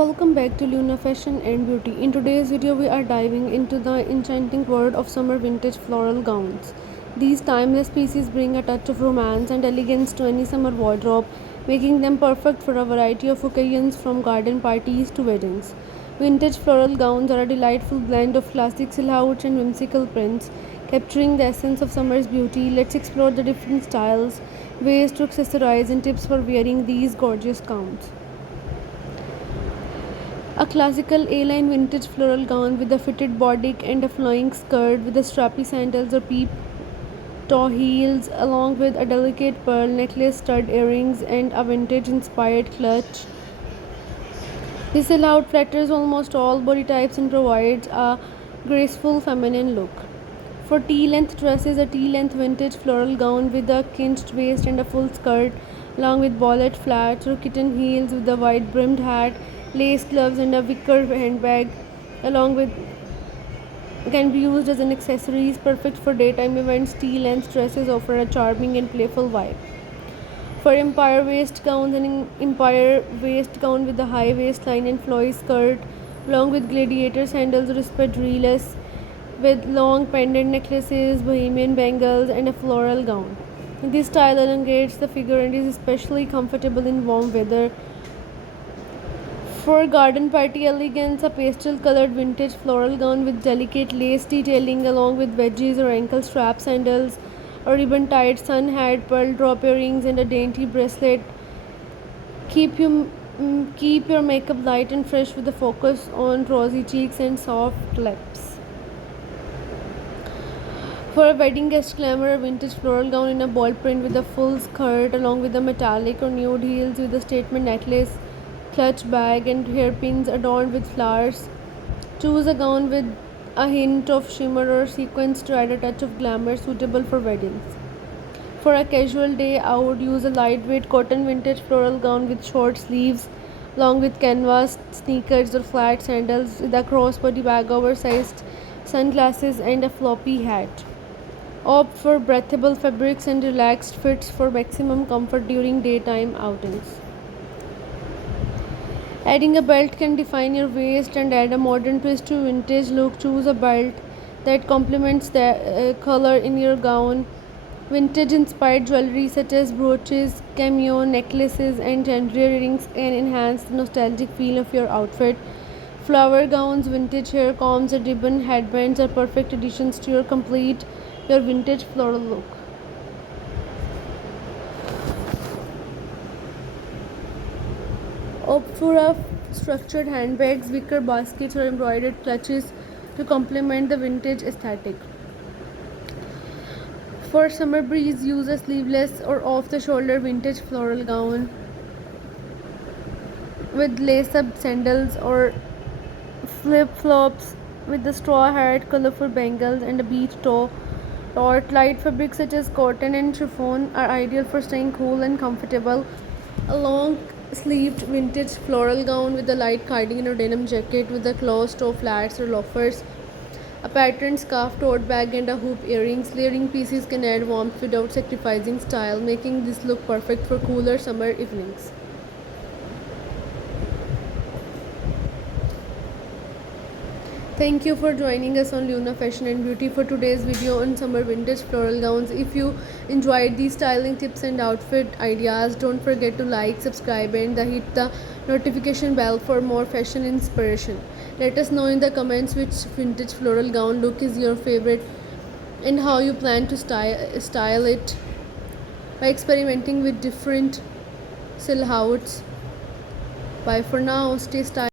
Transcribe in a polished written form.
Welcome back to Luna Fashion and Beauty. In today's video, we are diving into the enchanting world of summer vintage floral gowns. These timeless pieces bring a touch of romance and elegance to any summer wardrobe, making them perfect for a variety of occasions from garden parties to weddings. Vintage floral gowns are a delightful blend of classic silhouettes and whimsical prints, capturing the essence of summer's beauty. Let's explore the different styles, ways to accessorize, and tips for wearing these gorgeous gowns. A classical A-line vintage floral gown with a fitted bodice and a flowing skirt with the strappy sandals or peep-toe heels, along with a delicate pearl necklace, stud earrings, and a vintage-inspired clutch. This silhouette flatters almost all body types and provides a graceful feminine look. For tea-length dresses, a tea-length vintage floral gown with a cinched waist and a full skirt, along with ballet flats or kitten heels with a wide-brimmed hat, lace gloves, and a wicker handbag, along with can be used as an accessories, perfect for daytime events. Tea-length dresses offer a charming and playful vibe. For empire waist gowns, an empire waist gown with a high waistline and flowy skirt, along with gladiator sandals or espadrilles with long pendant necklaces, bohemian bangles, and a floral gown. This style elongates the figure and is especially comfortable in warm weather. For garden party elegance, a pastel colored vintage floral gown with delicate lace detailing, along with wedges or ankle strap sandals, a ribbon tied sun hat, pearl drop earrings, and a dainty bracelet. Keep your makeup light and fresh with a focus on rosy cheeks and soft lips. For a wedding guest glamour, a vintage floral gown in a bold print with a full skirt, along with a metallic or nude heels with a statement necklace, clutch bag, and hairpins adorned with flowers. Choose a gown with a hint of shimmer or sequins to add a touch of glamour, suitable for weddings. For a casual day out, use a lightweight cotton vintage floral gown with short sleeves, along with canvas sneakers or flat sandals with a crossbody bag, oversized sunglasses, and a floppy hat. Opt for breathable fabrics and relaxed fits for maximum comfort during daytime outings. Adding a belt can define your waist and add a modern twist to vintage look. Choose a belt that complements the color in your gown. Vintage inspired jewelry such as brooches, cameo necklaces, and gender earrings can enhance the nostalgic feel of your outfit. Flower gowns, vintage hair combs, and ribbon headbands are perfect additions to your vintage floral look. Opt for a structured handbags, wicker baskets, or embroidered clutches to complement the vintage aesthetic. For summer breeze, use a sleeveless or off-the-shoulder vintage floral gown with lace-up sandals or flip-flops with a straw hat, colorful bangles, and a beach toe. Or light fabrics such as cotton and chiffon are ideal for staying cool and comfortable. A long-sleeved vintage floral gown with a light cardigan or denim jacket with a closed-toe flats or loafers. A patterned scarf, tote bag, and a hoop earrings. Layering pieces can add warmth without sacrificing style, making this look perfect for cooler summer evenings. Thank you for joining us on Luna Fashion and Beauty for today's video on summer vintage floral gowns. If you enjoyed these styling tips and outfit ideas, don't forget to like, subscribe, and hit the notification bell for more fashion inspiration. Let us know in the comments which vintage floral gown look is your favorite and how you plan to style it by experimenting with different silhouettes. Bye for now. Stay stylish.